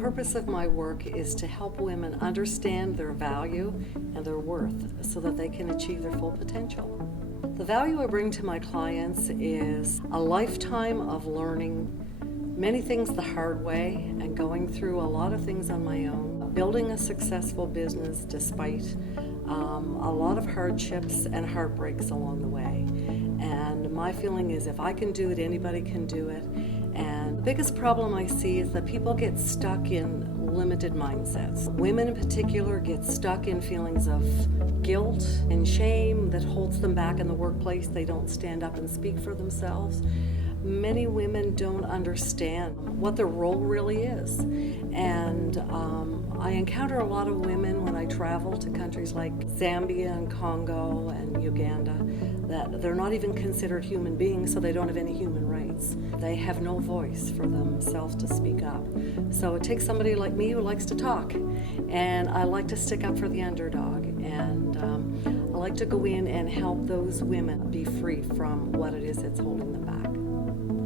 purpose of my work is to help women understand their value and their worth so that they can achieve their full potential. The value I bring to my clients is a lifetime of learning many things the hard way and going through a lot of things on my own, building a successful business despite a lot of hardships and heartbreaks along the way. And my feeling is if I can do it, anybody can do it. And the biggest problem I see is that people get stuck in limited mindsets. Women in particular get stuck in feelings of guilt and shame that holds them back in the workplace. They don't stand up and speak for themselves. Many women don't understand what their role really is. And I encounter a lot of women when I travel to countries like Zambia and Congo and Uganda that they're not even considered human beings, so they don't have any human rights. They have no voice for themselves to speak up. So it takes somebody like me who likes to talk, and I like to stick up for the underdog, and I like to go in and help those women be free from what it is that's holding them back.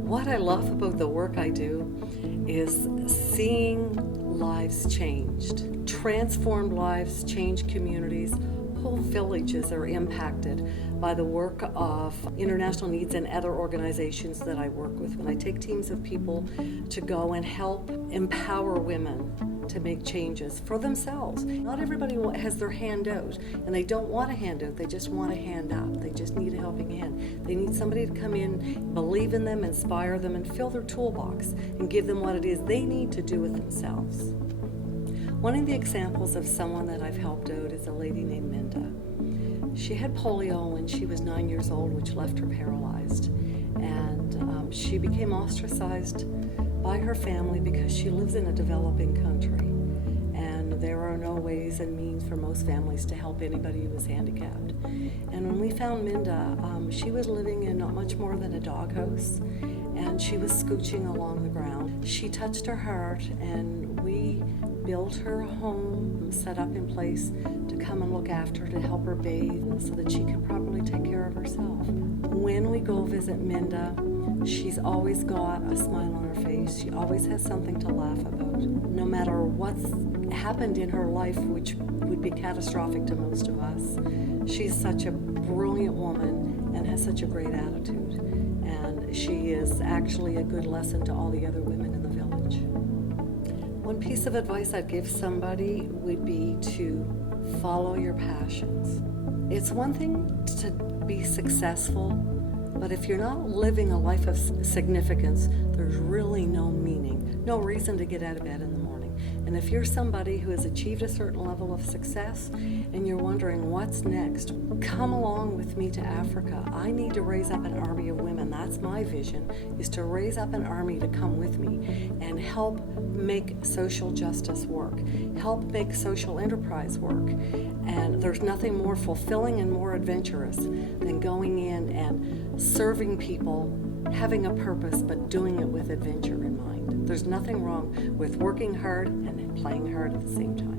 What I love about the work I do is seeing lives changed, transformed lives, changed communities. Whole villages are impacted by the work of international needs and other organizations that I work with. When I take teams of people to go and help empower women to make changes for themselves. Not everybody has their hand out, and they don't want a hand out, they just want a hand up. They just need a helping hand. They need somebody to come in, believe in them, inspire them, and fill their toolbox and give them what it is they need to do with themselves. One of the examples of someone that I've helped out is a lady named Minda. She had polio when she was 9 years old, which left her paralyzed. And she became ostracized by her family because she lives in a developing country. And there are no ways and means for most families to help anybody who is handicapped. And when we found Minda, she was living in not much more than a doghouse, and she was scooching along the ground. She touched her heart, and we built her a home, set up in place to come and look after her, to help her bathe so that she could properly take care of herself. When we go visit Minda, she's always got a smile on her face. She always has something to laugh about. No matter what's happened in her life, which would be catastrophic to most of us, she's such a brilliant woman and has such a great attitude. And she is actually a good lesson to all the other women in the village. One piece of advice I'd give somebody would be to follow your passions. It's one thing to be successful, but if you're not living a life of significance, there's really no meaning, no reason to get out of bed in the morning. And if you're somebody who has achieved a certain level of success and you're wondering what's next, come along with me to Africa. I need to raise up an army of women. That's my vision, is to raise up an army to come with me and help make social justice work, help make social enterprise work. And there's nothing more fulfilling and more adventurous than going in and serving people, having a purpose, but doing it with adventure in mind. There's nothing wrong with working hard and playing hard at the same time.